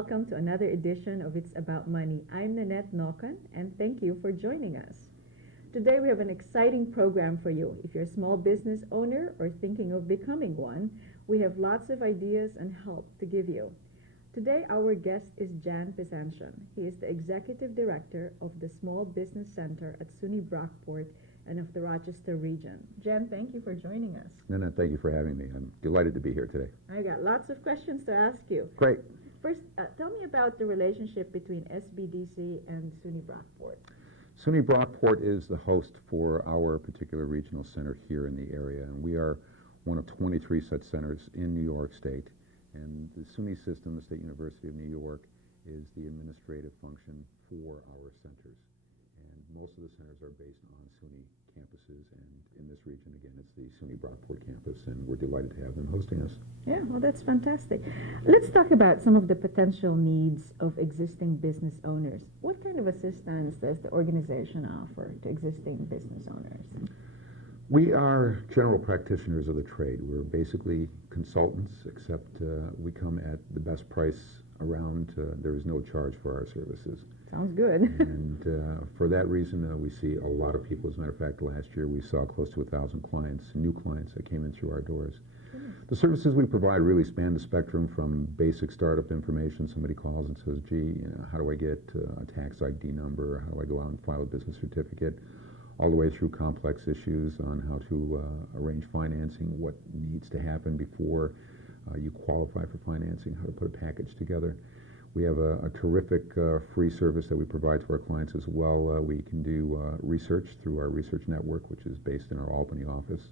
welcome to another edition of It's About Money. I'm Nanette Nokan, and thank you for joining us. Today we have an exciting program for you. If you're a small business owner or thinking of becoming one, we have lots of ideas and help to give you. Today our guest is Jan Pisancian. He is the Executive Director of the Small Business Center at SUNY Brockport and of the Rochester region. Jan, thank you for joining us. Nanette, thank you for having me. I'm delighted to be here today. I got lots of questions to ask you. Great. First, tell me about the relationship between SBDC and SUNY Brockport. SUNY Brockport is the host for our particular regional center here in the area, and we are one of 23 such centers in New York State. And the SUNY system, the State University of New York, is the administrative function for our centers. And most of the centers are based on SUNY campuses, and in this region, again, it's the SUNY Brockport campus, and we're delighted to have them hosting us. Yeah, well, that's fantastic. Let's talk about some of the potential needs of existing business owners. What kind of assistance does the organization offer to existing business owners? We are general practitioners of the trade. We're basically consultants, except we come at the best price around. There is no charge for our services. Sounds good. And for that reason, we see a lot of people. As a matter of fact, last year we saw close to 1,000 clients, new clients that came in through our doors. The services we provide really span the spectrum from basic startup information. Somebody calls and says, gee, how do I get a tax ID number? How do I go out and file a business certificate? All the way through complex issues on how to arrange financing, what needs to happen before you qualify for financing, how to put a package together. We have a terrific free service that we provide to our clients as well. We can do research through our research network, which is based in our Albany office.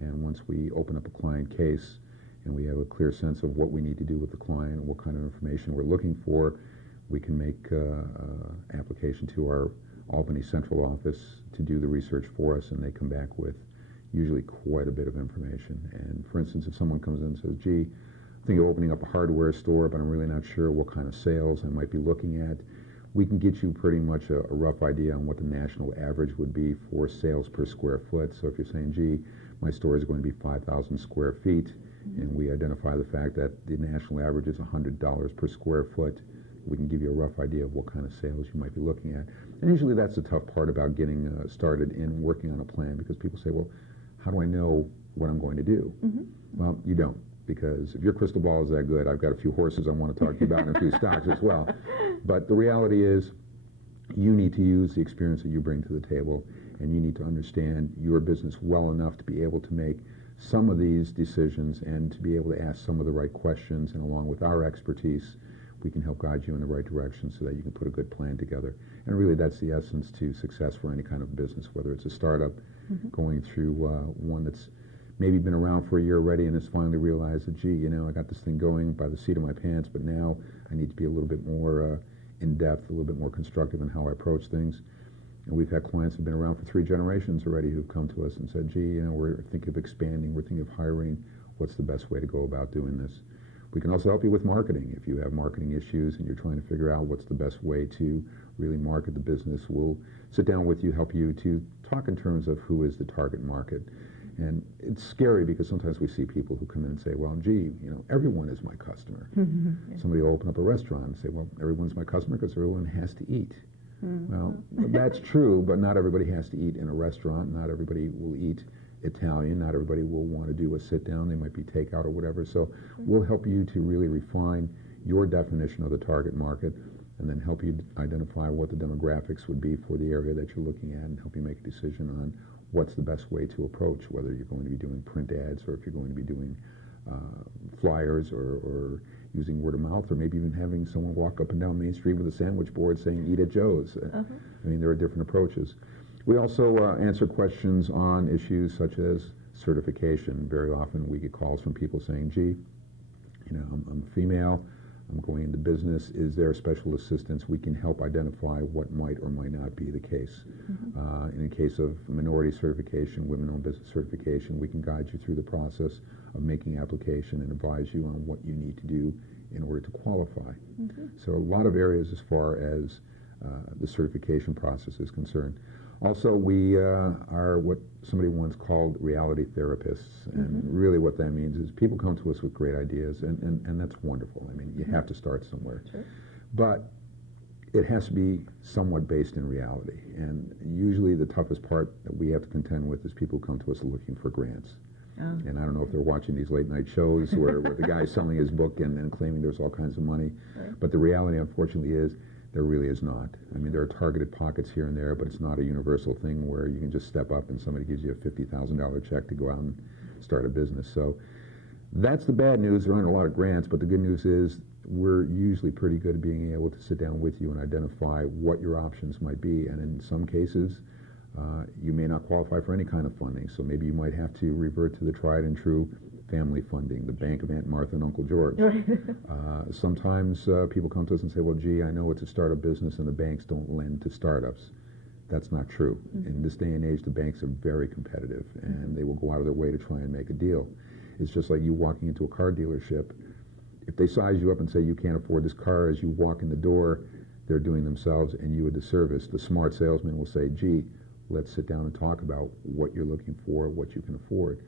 And once we open up a client case and we have a clear sense of what we need to do with the client, what kind of information we're looking for, we can make application to our Albany Central Office to do the research for us, and they come back with usually quite a bit of information. And for instance, if someone comes in and says, gee, I think of opening up a hardware store, but I'm really not sure what kind of sales I might be looking at, we can get you pretty much a rough idea on what the national average would be for sales per square foot. So if you're saying, gee, my store is going to be 5,000 square feet, and we identify the fact that the national average is $100 per square foot, we can give you a rough idea of what kind of sales you might be looking at. And usually that's the tough part about getting started in working on a plan, because people say, well, how do I know what I'm going to do? Well, you don't, because if your crystal ball is that good, I've got a few horses I want to talk to you about and a few stocks as well. But the reality is you need to use the experience that you bring to the table, and you need to understand your business well enough to be able to make some of these decisions and to be able to ask some of the right questions, and along with our expertise, we can help guide you in the right direction so that you can put a good plan together. And really that's the essence to success for any kind of business, whether it's a startup going through one that's maybe been around for a year already and has finally realized that, gee, I got this thing going by the seat of my pants, but now I need to be a little bit more in-depth, a little bit more constructive in how I approach things. And we've had clients who have been around for 3 generations already who've come to us and said, gee, we're thinking of expanding, we're thinking of hiring. What's the best way to go about doing this? We can also help you with marketing. If you have marketing issues and you're trying to figure out what's the best way to really market the business, we'll sit down with you, help you to talk in terms of who is the target market. And it's scary because sometimes we see people who come in and say, well, gee, everyone is my customer. Somebody will open up a restaurant and say, well, everyone's my customer because everyone has to eat. Well, that's true, but not everybody has to eat in a restaurant. Not everybody will eat Italian. Not everybody will want to do a sit-down. They might be takeout or whatever. So we'll help you to really refine your definition of the target market, and then help you identify what the demographics would be for the area that you're looking at, and help you make a decision on what's the best way to approach, whether you're going to be doing print ads or if you're going to be doing flyers or using word of mouth, or maybe even having someone walk up and down Main Street with a sandwich board saying, eat at Joe's. I mean, there are different approaches. We also answer questions on issues such as certification. Very often we get calls from people saying, gee, I'm a female, I'm going into business, is there special assistance? We can help identify what might or might not be the case. In the case of minority certification, women-owned business certification, we can guide you through the process of making application and advise you on what you need to do in order to qualify. So a lot of areas as far as the certification process is concerned. Also, we are what somebody once called reality therapists, and really what that means is people come to us with great ideas, and that's wonderful. I mean, you have to start somewhere. Sure. But it has to be somewhat based in reality, and usually the toughest part that we have to contend with is people who come to us looking for grants. Oh. And I don't know if they're watching these late night shows where the guy's selling his book and claiming there's all kinds of money. Right. But the reality, unfortunately, is there really is not. I mean, there are targeted pockets here and there, but it's not a universal thing where you can just step up and somebody gives you a $50,000 check to go out and start a business. So that's the bad news. There aren't a lot of grants, but the good news is we're usually pretty good at being able to sit down with you and identify what your options might be. And in some cases, you may not qualify for any kind of funding, so maybe you might have to revert to the tried and true family funding, the bank of Aunt Martha and Uncle George. Sometimes people come to us and say, well, gee, I know it's a startup business and the banks don't lend to startups. That's not true. In this day and age, the banks are very competitive, and they will go out of their way to try and make a deal. It's just like you walking into a car dealership. If they size you up and say you can't afford this car as you walk in the door, they're doing themselves and you a disservice. The smart salesman will say, gee, let's sit down and talk about what you're looking for, what you can afford.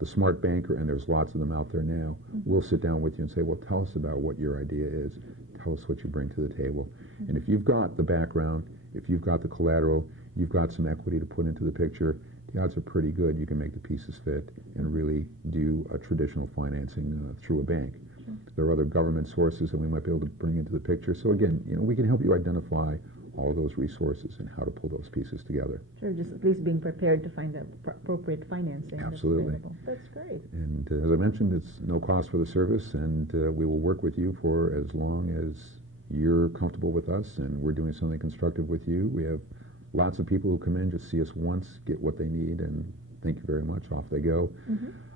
The smart banker, and there's lots of them out there now, will sit down with you and say, well, tell us about what your idea is. Tell us what you bring to the table. And if you've got the background, if you've got the collateral, you've got some equity to put into the picture, the odds are pretty good you can make the pieces fit and really do a traditional financing through a bank. There are other government sources that we might be able to bring into the picture. So again, we can help you identify all those resources and how to pull those pieces together. Sure, just at least being prepared to find the appropriate financing. Absolutely. That's great. And as I mentioned, it's no cost for the service, and we will work with you for as long as you're comfortable with us and we're doing something constructive with you. We have lots of people who come in, just see us once, get what they need, and thank you very much, off they go.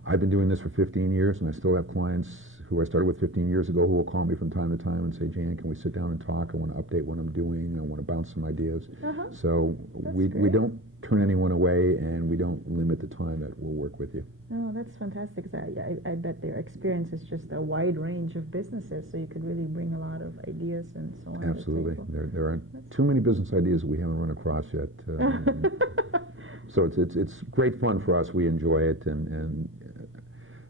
I've been doing this for 15 years, and I still have clients who I started with 15 years ago who will call me from time to time and say, Jan, can we sit down and talk? I want to update what I'm doing. I want to bounce some ideas. So we don't turn anyone away, and we don't limit the time that we'll work with you. Oh, that's fantastic. I bet their experience is just a wide range of businesses, so you could really bring a lot of ideas and so on. Absolutely. There aren't too many business ideas that we haven't run across yet. So it's great fun for us. We enjoy it, and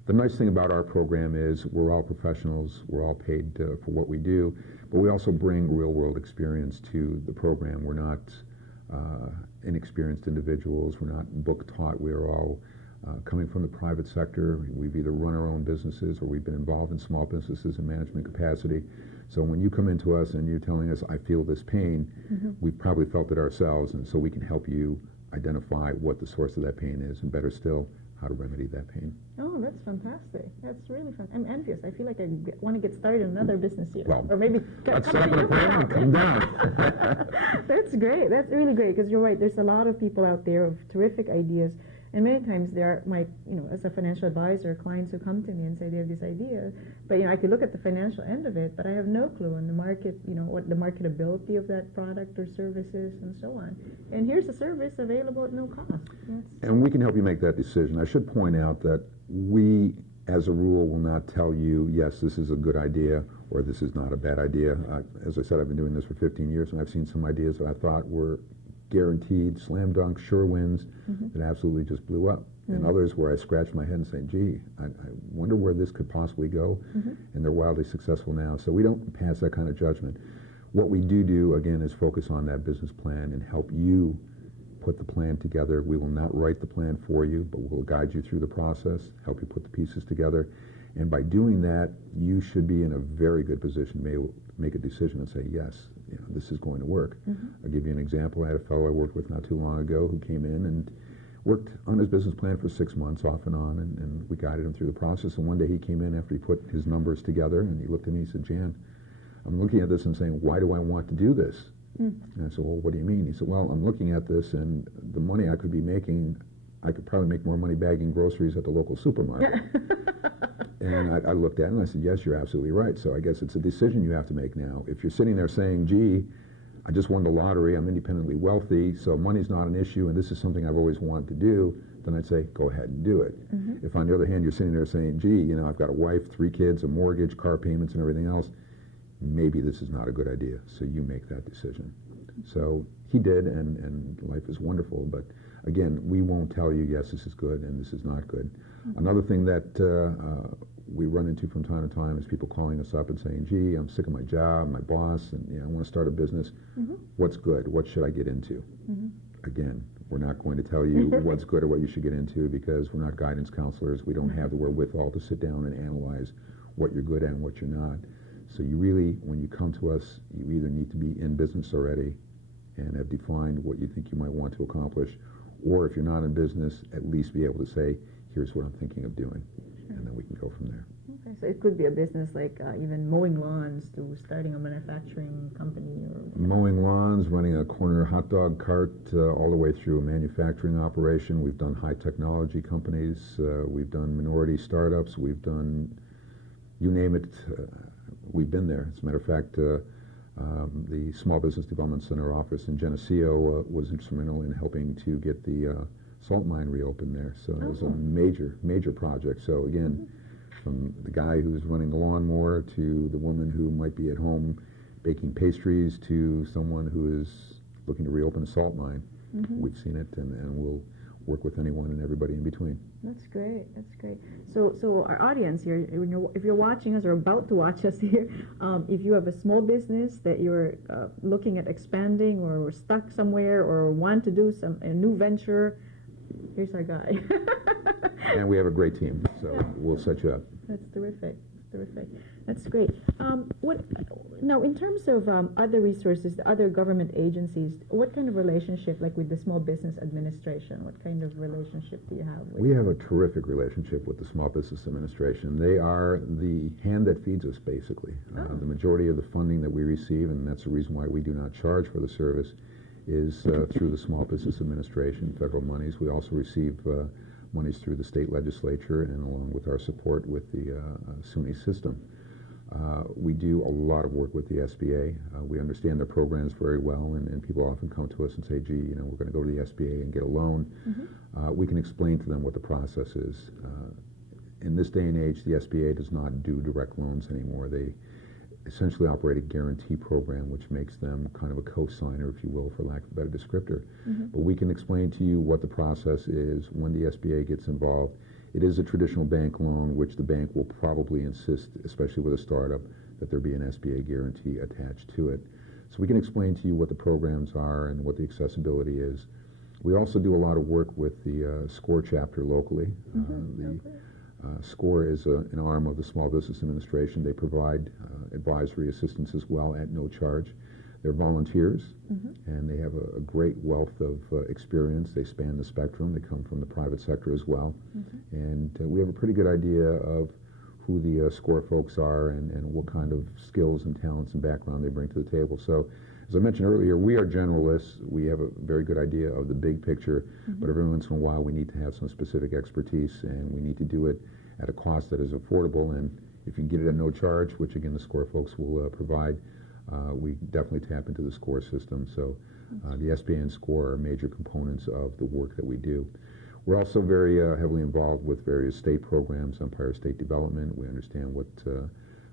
the nice thing about our program is we're all professionals. We're all paid for what we do, but we also bring real-world experience to the program. We're not inexperienced individuals. We're not book-taught. We are all coming from the private sector. We've either run our own businesses or we've been involved in small businesses in management capacity. So when you come into us and you're telling us, I feel this pain, we've probably felt it ourselves, and so we can help you identify what the source of that pain is, and better still, how to remedy that pain. Oh, that's fantastic. That's really fun. I'm envious. I feel like I want to get started in another business here. Well, or maybe let's set up an appointment and come down. That's great. That's really great, because you're right. There's a lot of people out there with terrific ideas, and many times there are as a financial advisor, clients who come to me and say they have this idea, but I could look at the financial end of it, but I have no clue on the market, what the marketability of that product or services and so on. And here's a service available at no cost. And we can help you make that decision. I should point out that we, as a rule, will not tell you, yes, this is a good idea or this is not a bad idea. As I said, I've been doing this for 15 years, and I've seen some ideas that I thought were guaranteed, slam dunk, sure wins, that absolutely just blew up. And others where I scratched my head and say, gee, I wonder where this could possibly go, and they're wildly successful now. So we don't pass that kind of judgment. What we do, again, is focus on that business plan and help you put the plan together. We will not write the plan for you, but we'll guide you through the process, help you put the pieces together. And by doing that, you should be in a very good position to make a decision and say, yes, this is going to work. I'll give you an example. I had a fellow I worked with not too long ago who came in and worked on his business plan for 6 months off and on, and we guided him through the process. And one day he came in after he put his numbers together, and he looked at me and he said, Jan, I'm looking at this and saying, why do I want to do this? And I said, well, what do you mean? He said, well, I'm looking at this, and the money I could be making, I could probably make more money bagging groceries at the local supermarket. And I looked at it and I said, yes, you're absolutely right. So I guess it's a decision you have to make now. If you're sitting there saying, gee, I just won the lottery, I'm independently wealthy, so money's not an issue, and this is something I've always wanted to do, then I'd say, go ahead and do it. If on the other hand, you're sitting there saying, gee, I've got a wife, 3 kids, a mortgage, car payments, and everything else, maybe this is not a good idea. So you make that decision. So he did, and life is wonderful. But again, we won't tell you, yes, this is good and this is not good. Another thing that we run into from time to time is people calling us up and saying, gee, I'm sick of my job, my boss, and I want to start a business. What's good? What should I get into? Again, we're not going to tell you what's good or what you should get into, because we're not guidance counselors. We don't have the wherewithal to sit down and analyze what you're good at and what you're not. So you really, when you come to us, you either need to be in business already and have defined what you think you might want to accomplish, or if you're not in business, at least be able to say, here's what I'm thinking of doing, and then we can go from there. Okay, so it could be a business like even mowing lawns to starting a manufacturing company, or mowing lawns, running a corner hot dog cart, all the way through a manufacturing operation. We've done high technology companies. We've done minority startups. We've done, you name it, we've been there. As a matter of fact, the Small Business Development Center office in Geneseo was instrumental in helping to get the salt mine reopened there. So it was a major project. So again, from the guy who's running the lawnmower to the woman who might be at home baking pastries to someone who is looking to reopen a salt mine, we've seen it, and we'll work with anyone and everybody in between. That's great. That's great. So our audience here, if you're watching us or about to watch us here, if you have a small business that you're looking at expanding, or stuck somewhere, or want to do a new venture, here's our guy. And we have a great team, so we'll set you up. That's terrific. That's great. Now, in terms of other resources, the other government agencies, what kind of relationship, like with the Small Business Administration, what kind of relationship do you have with We have a terrific relationship with the Small Business Administration. They are the hand that feeds us, basically. The majority of the funding that we receive, and that's the reason why we do not charge for the service, is through the Small Business Administration, federal monies. We also receive monies through the state legislature, and along with our support with the SUNY system. We do a lot of work with the SBA. We understand their programs very well, and people often come to us and say, gee, we're going to go to the SBA and get a loan. We can explain to them what the process is. In this day and age, the SBA does not do direct loans anymore. They essentially operate a guarantee program, which makes them kind of a co-signer, if you will, for lack of a better descriptor. But we can explain to you what the process is when the SBA gets involved. It is a traditional bank loan, which the bank will probably insist, especially with a startup, that there be an SBA guarantee attached to it. So we can explain to you what the programs are and what the accessibility is. We also do a lot of work with the SCORE chapter locally. SCORE is an arm of the Small Business Administration. They provide advisory assistance as well at no charge. They're volunteers, and they have a great wealth of experience. They span the spectrum. They come from the private sector as well. And we have a pretty good idea of who the SCORE folks are and what kind of skills and talents and background they bring to the table. So, as I mentioned earlier, we are generalists. We have a very good idea of the big picture, but every once in a while we need to have some specific expertise, and we need to do it at a cost that is affordable. And if you can get it at no charge, which again the SCORE folks will provide, we definitely tap into the SCORE system. So the SBA and SCORE are major components of the work that we do. We're also very heavily involved with various state programs, Empire State Development. We understand what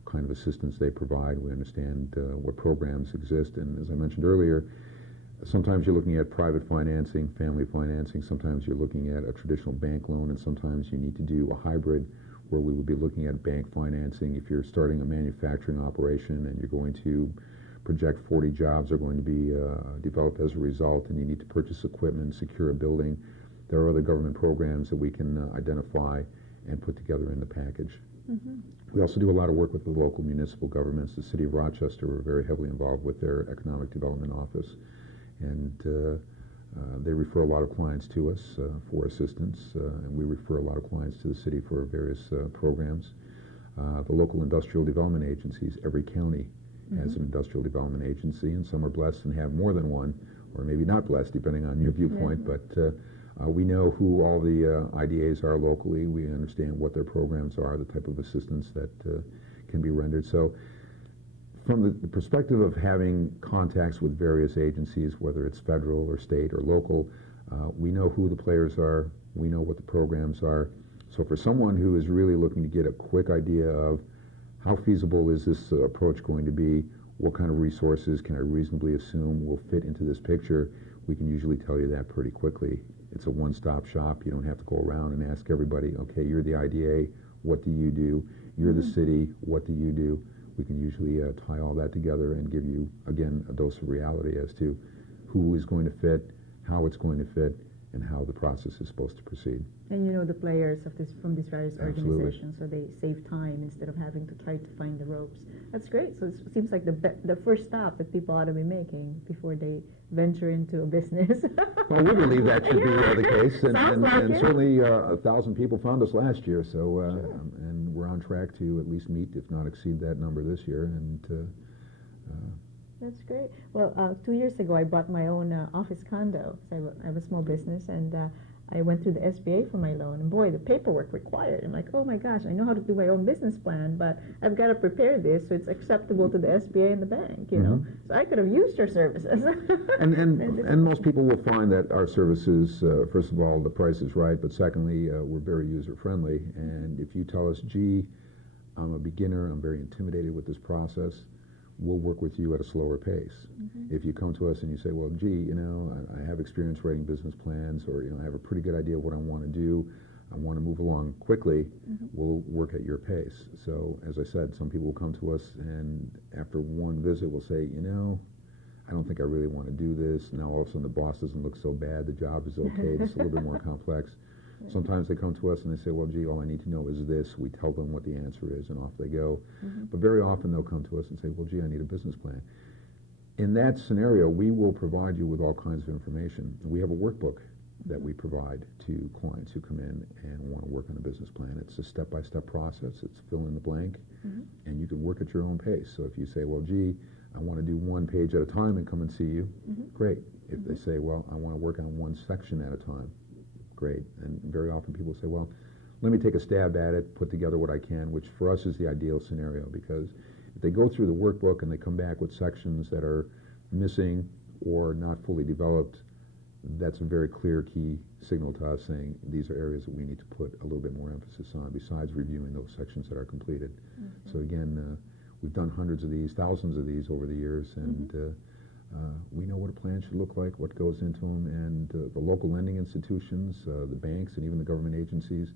kind of assistance they provide. We understand what programs exist. And as I mentioned earlier, sometimes you're looking at private financing, family financing. Sometimes you're looking at a traditional bank loan, and sometimes you need to do a hybrid where we would be looking at bank financing. If you're starting a manufacturing operation and you're going to project 40 jobs are going to be developed as a result, and you need to purchase equipment, secure a building, there are other government programs that we can identify and put together in the package. We also do a lot of work with the local municipal governments. The city of Rochester, we're very heavily involved with their economic development office, and they refer a lot of clients to us for assistance, and we refer a lot of clients to the city for various programs. The local industrial development agencies, every county has an industrial development agency, and some are blessed and have more than one, or maybe not blessed, depending on your viewpoint, but we know who all the IDAs are locally. We understand what their programs are, the type of assistance that can be rendered. So from the perspective of having contacts with various agencies, whether it's federal or state or local, we know who the players are, we know what the programs are. So for someone who is really looking to get a quick idea of how feasible is this approach going to be, what kind of resources can I reasonably assume will fit into this picture, we can usually tell you that pretty quickly. It's a one-stop shop. You don't have to go around and ask everybody, okay, you're the IDA, what do you do? You're the city, what do you do? We can usually tie all that together and give you, again, a dose of reality as to who is going to fit, how it's going to fit, and how the process is supposed to proceed. And you know the players of this from these various Absolutely. organizations, so they save time instead of having to try to find the ropes. That's great. So it seems like the first stop that people ought to be making before they venture into a business. Well, we believe that should be the case, and Sounds like it. certainly 1,000 people found us last year, so Sure. and we're on track to at least meet, if not exceed, that number this year. And That's great. Well, 2 years ago, I bought my own office condo. So I have a small business, and I went through the SBA for my loan. And boy, the paperwork required. I'm like, oh my gosh, I know how to do my own business plan, but I've got to prepare this so it's acceptable to the SBA and the bank. You know, so I could have used your services. and most people will find that our services, first of all, the price is right, but secondly, we're very user friendly. And if you tell us, gee, I'm a beginner, I'm very intimidated with this process, we'll work with you at a slower pace. If you come to us and you say, well, gee, you know, I have experience writing business plans, or, you know, I have a pretty good idea of what I want to do, I want to move along quickly, we'll work at your pace. So, as I said, some people will come to us and after one visit will say, you know, I don't think I really want to do this. Now all of a sudden the boss doesn't look so bad, the job is okay, it's a little bit more complex. Sometimes they come to us and they say, well, gee, all I need to know is this. We tell them what the answer is, and off they go. But very often they'll come to us and say, well, gee, I need a business plan. In that scenario, we will provide you with all kinds of information. We have a workbook that we provide to clients who come in and want to work on a business plan. It's a step-by-step process. It's fill in the blank, and you can work at your own pace. So if you say, well, gee, I want to do one page at a time and come and see you, great. If they say, well, I want to work on one section at a time, great. And very often people say, well, let me take a stab at it, put together what I can, which for us is the ideal scenario, because if they go through the workbook and they come back with sections that are missing or not fully developed, that's a very clear key signal to us saying these are areas that we need to put a little bit more emphasis on besides reviewing those sections that are completed. So again, we've done hundreds of these, thousands of these over the years, and we know what a plan should look like, what goes into them, and the local lending institutions, the banks, and even the government agencies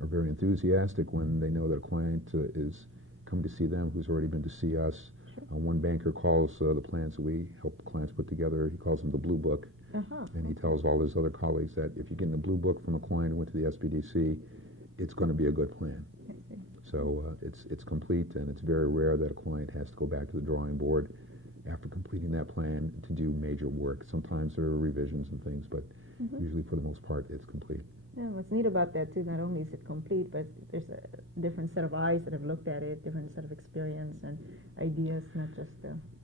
are very enthusiastic when they know that a client is coming to see them who's already been to see us. One banker calls the plans that we help clients put together, he calls them the Blue Book, and he tells all his other colleagues that if you get in the Blue Book from a client who went to the SBDC, it's going to be a good plan. So it's complete, and it's very rare that a client has to go back to the drawing board after completing that plan to do major work. Sometimes there are revisions and things, but usually for the most part it's complete. Yeah, what's neat about that too, not only is it complete, but there's a different set of eyes that have looked at it, different set of experience and ideas, not just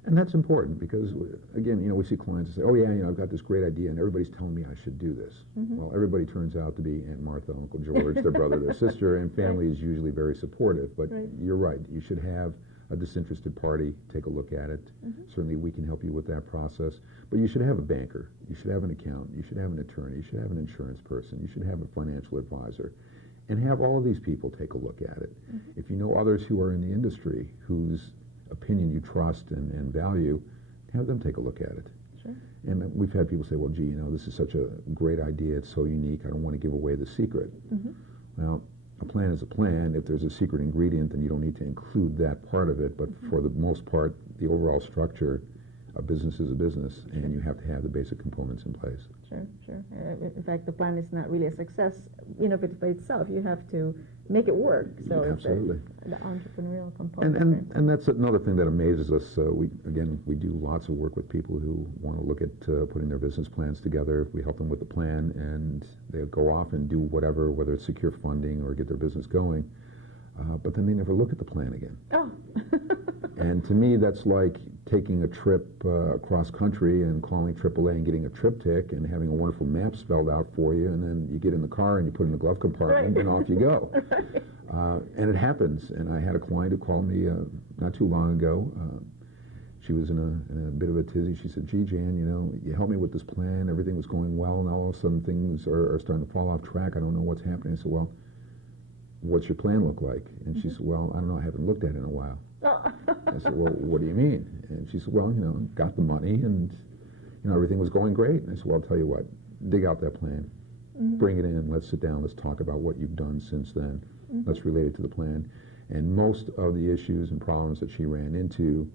And that's important because, again, you know, we see clients say, oh yeah, you know, I've got this great idea and everybody's telling me I should do this. Well, everybody turns out to be Aunt Martha, Uncle George, their brother, their sister, and family is usually very supportive, but you're right, you should have a disinterested party take a look at it. Certainly we can help you with that process, but you should have a banker, you should have an accountant, you should have an attorney, you should have an insurance person, you should have a financial advisor, and have all of these people take a look at it. If you know others who are in the industry whose opinion you trust and value, have them take a look at it. And we've had people say, well, gee, you know, this is such a great idea, it's so unique, I don't want to give away the secret. Well, a plan is a plan. If there's a secret ingredient, then you don't need to include that part of it, but for the most part, the overall structure, a business is a business, and you have to have the basic components in place. Sure. In fact, the plan is not really a success, you know, by itself. You have to make it work. So Absolutely. The entrepreneurial component. And that's another thing that amazes us. We do lots of work with people who want to look at putting their business plans together. We help them with the plan, and they go off and do whatever, whether it's secure funding or get their business going. But then they never look at the plan again. Oh. And to me, that's like taking a trip across country and calling AAA and getting a triptych and having a wonderful map spelled out for you, and then you get in the car and you put it in the glove compartment and off you go. And it happens. And I had a client who called me not too long ago. She was in a bit of a tizzy. She said, gee, Jan, you know, you helped me with this plan. Everything was going well. Now all of a sudden things are starting to fall off track. I don't know what's happening. I said, well, what's your plan look like? And she said, well, I don't know, I haven't looked at it in a while. I said, well, what do you mean? And she said, well, got the money and, everything was going great. And I said, well, I'll tell you what, dig out that plan, bring it in, let's sit down, let's talk about what you've done since then. Let's relate it to the plan. And most of the issues and problems that she ran into,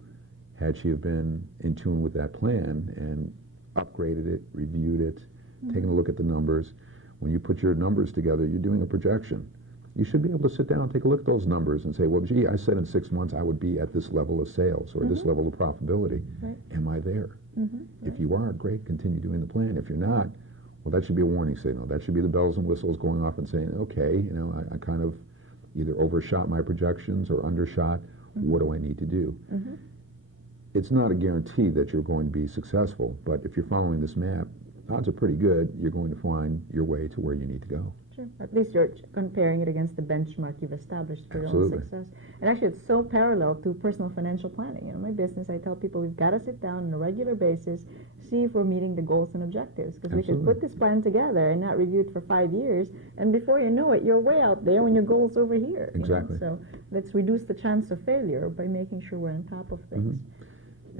had she have been in tune with that plan and upgraded it, reviewed it, taken a look at the numbers. When you put your numbers together, you're doing a projection. You should be able to sit down and take a look at those numbers and say, well, gee, I said in 6 months I would be at this level of sales or this level of profitability. Right. Am I there? If you are, great, continue doing the plan. If you're not, well, that should be a warning signal. That should be the bells and whistles going off and saying, okay, I kind of either overshot my projections or undershot. What do I need to do? It's not a guarantee that you're going to be successful, but if you're following this map, odds are pretty good you're going to find your way to where you need to go. Sure. At least you're comparing it against the benchmark you've established for your own success. And actually, it's so parallel to personal financial planning. My business, I tell people we've got to sit down on a regular basis, see if we're meeting the goals and objectives. Because we could put this plan together and not review it for 5 years, and before you know it, you're way out there when your goal's over here. Exactly. So let's reduce the chance of failure by making sure we're on top of things.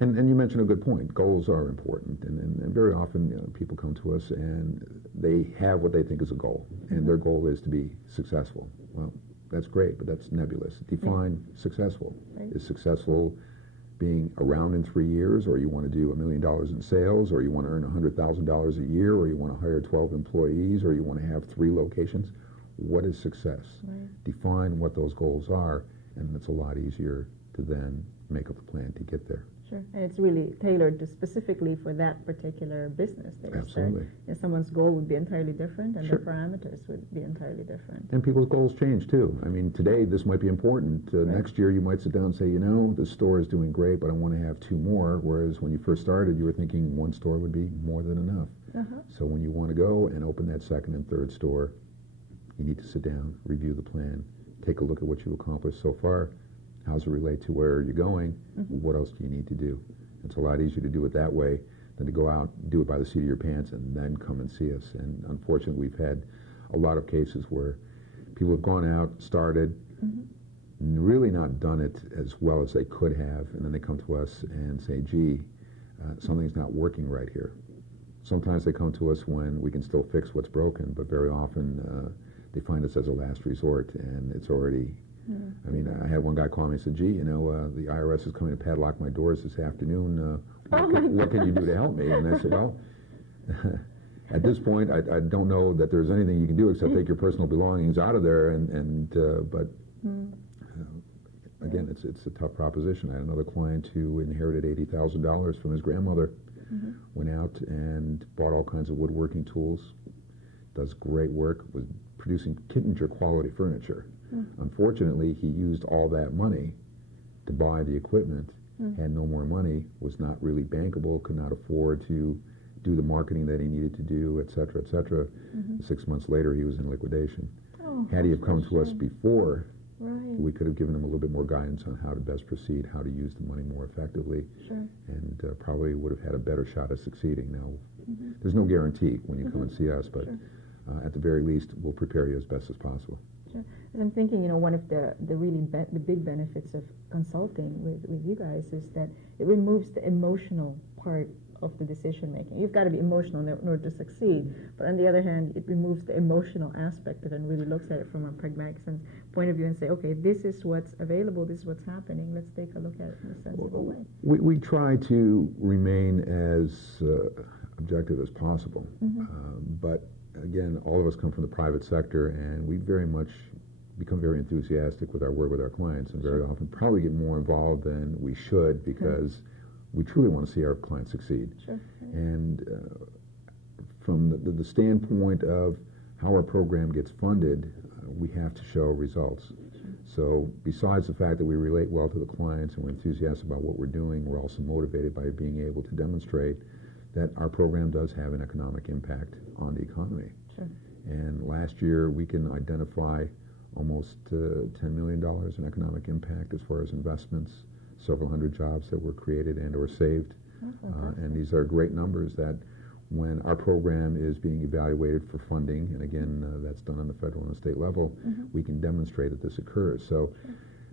And you mentioned a good point. Goals are important, and very often people come to us and they have what they think is a goal, and their goal is to be successful. Well, that's great, but that's nebulous. Define successful. Right. Is successful being around in 3 years, or you want to do $1 million in sales, or you want to earn $100,000 a year, or you want to hire 12 employees, or you want to have 3 locations? What is success? Right. Define what those goals are, and it's a lot easier to then make up a plan to get there. Sure, and it's really tailored to specifically for that particular business. Absolutely. Someone's goal would be entirely different, and their parameters would be entirely different. And people's goals change too. I mean, today this might be important. Next year you might sit down and say, this store is doing great, but I want to have 2 more. Whereas when you first started, you were thinking 1 store would be more than enough. So when you want to go and open that 2nd and 3rd store, you need to sit down, review the plan, take a look at what you've accomplished so far. How does it relate to where you're going? What else do you need to do? It's a lot easier to do it that way than to go out, do it by the seat of your pants, and then come and see us. And unfortunately, we've had a lot of cases where people have gone out, started, really not done it as well as they could have, and then they come to us and say, gee, something's not working right here. Sometimes they come to us when we can still fix what's broken, but very often they find us as a last resort, and it's already... I mean, I had one guy call me and said, gee, the IRS is coming to padlock my doors this afternoon. What can you do to help me? And I said, well, at this point, I don't know that there's anything you can do except take your personal belongings out of there. But again, it's a tough proposition. I had another client who inherited $80,000 from his grandmother, went out and bought all kinds of woodworking tools, does great work, was producing Kittinger quality furniture. Unfortunately, he used all that money to buy the equipment, had no more money, was not really bankable, could not afford to do the marketing that he needed to do, et cetera, et cetera. 6 months later, he was in liquidation. Had he have come to us before, we could have given him a little bit more guidance on how to best proceed, how to use the money more effectively, and probably would have had a better shot at succeeding. Now, there's no guarantee when you come and see us, but at the very least, we'll prepare you as best as possible. Sure. And I'm thinking, one of the really the big benefits of consulting with you guys is that it removes the emotional part of the decision making. You've got to be emotional in order to succeed, but on the other hand, it removes the emotional aspect of it and really looks at it from a pragmatic point of view and say, okay, this is what's available, this is what's happening, let's take a look at it in a sensible way. We try to remain as objective as possible, but again, all of us come from the private sector, and we very much become very enthusiastic with our work with our clients, and very often probably get more involved than we should because we truly want to see our clients succeed. And from the standpoint of how our program gets funded, we have to show results. So besides the fact that we relate well to the clients and we're enthusiastic about what we're doing, we're also motivated by being able to demonstrate that our program does have an economic impact on the economy. And last year we can identify almost $10 million in economic impact as far as investments, several hundred jobs that were created and or saved. And these are great numbers that when our program is being evaluated for funding, and again, that's done on the federal and the state level, we can demonstrate that this occurs. So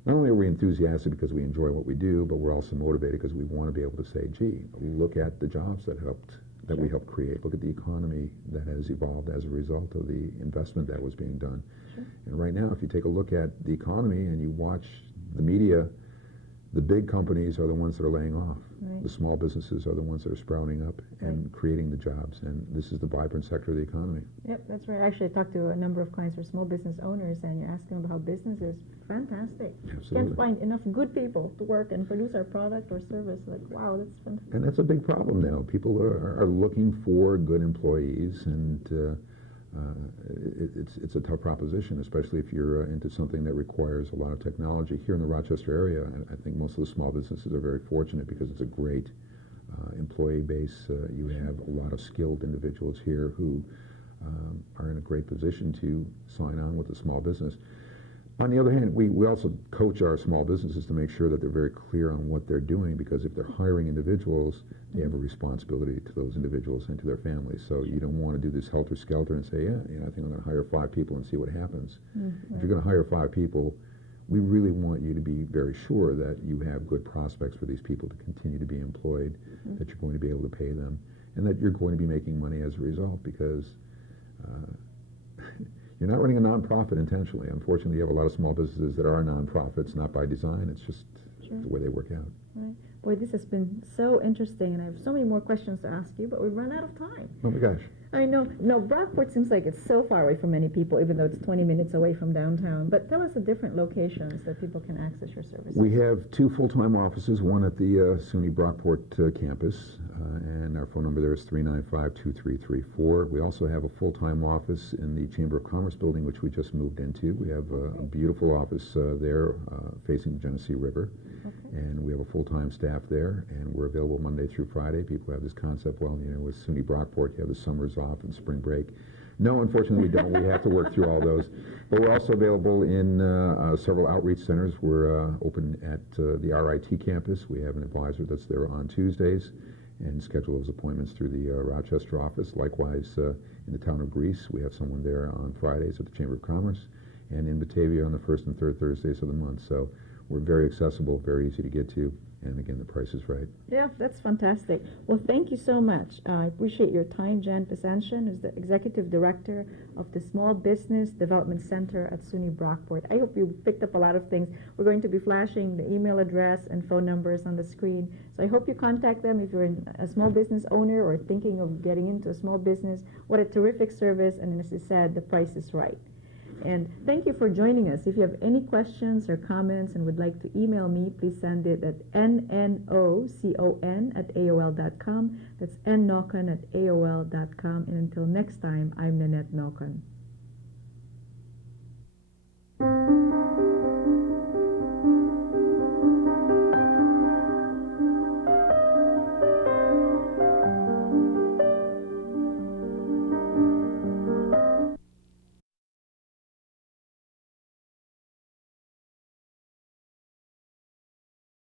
not only are we enthusiastic because we enjoy what we do, but we're also motivated because we want to be able to say, gee, look at the jobs that we helped create. Look at the economy that has evolved as a result of the investment that was being done. And right now, if you take a look at the economy and you watch the media, the big companies are the ones that are laying off. The small businesses are the ones that are sprouting up and creating the jobs. And this is the vibrant sector of the economy. Yep, that's right. Actually, I talked to a number of clients who are small business owners, and you're asking them about how business is fantastic. Absolutely. Can't find enough good people to work and produce our product or service. Like, wow, that's fantastic. And that's a big problem now. People are looking for good employees, and it's a tough proposition, especially if you're into something that requires a lot of technology. Here in the Rochester area, I think most of the small businesses are very fortunate because it's a great employee base. You have a lot of skilled individuals here who are in a great position to sign on with a small business. On the other hand, we also coach our small businesses to make sure that they're very clear on what they're doing, because if they're hiring individuals, they have a responsibility to those individuals and to their families. So you don't want to do this helter-skelter and say, yeah, I think I'm going to hire 5 people and see what happens. If you're going to hire 5 people, we really want you to be very sure that you have good prospects for these people to continue to be employed, that you're going to be able to pay them, and that you're going to be making money as a result, because you're not running a nonprofit intentionally. Unfortunately, you have a lot of small businesses that are nonprofits, not by design. It's just the way they work out. Right. Boy, this has been so interesting, and I have so many more questions to ask you, but we've run out of time. Oh my gosh. I know. No, Brockport seems like it's so far away from many people, even though it's 20 minutes away from downtown. But tell us the different locations that people can access your services. We have 2 full-time offices, one at the SUNY Brockport campus, and our phone number there is 395-2334. We also have a full-time office in the Chamber of Commerce building, which we just moved into. We have a beautiful office there facing the Genesee River. And we have a full-time staff there, and we're available Monday through Friday. People have this concept, well, with SUNY Brockport, you have the summers off and spring break. No, unfortunately, we don't. We have to work through all those. But we're also available in several outreach centers. We're open at the RIT campus. We have an advisor that's there on Tuesdays and schedule those appointments through the Rochester office. Likewise, in the town of Greece, we have someone there on Fridays at the Chamber of Commerce, and in Batavia on the first and third Thursdays of the month. So we're very accessible, very easy to get to, and again, the price is right. Yeah, that's fantastic. Well, thank you so much. I appreciate your time. Jan Pisancian is the Executive Director of the Small Business Development Center at SUNY Brockport. I hope you picked up a lot of things. We're going to be flashing the email address and phone numbers on the screen, so I hope you contact them if you're a small business owner or thinking of getting into a small business. What a terrific service, and as I said, the price is right. And thank you for joining us. If you have any questions or comments and would like to email me, please send it at nnocon@aol.com. That's nnocon@aol.com. And until next time, I'm Nanette Nocon.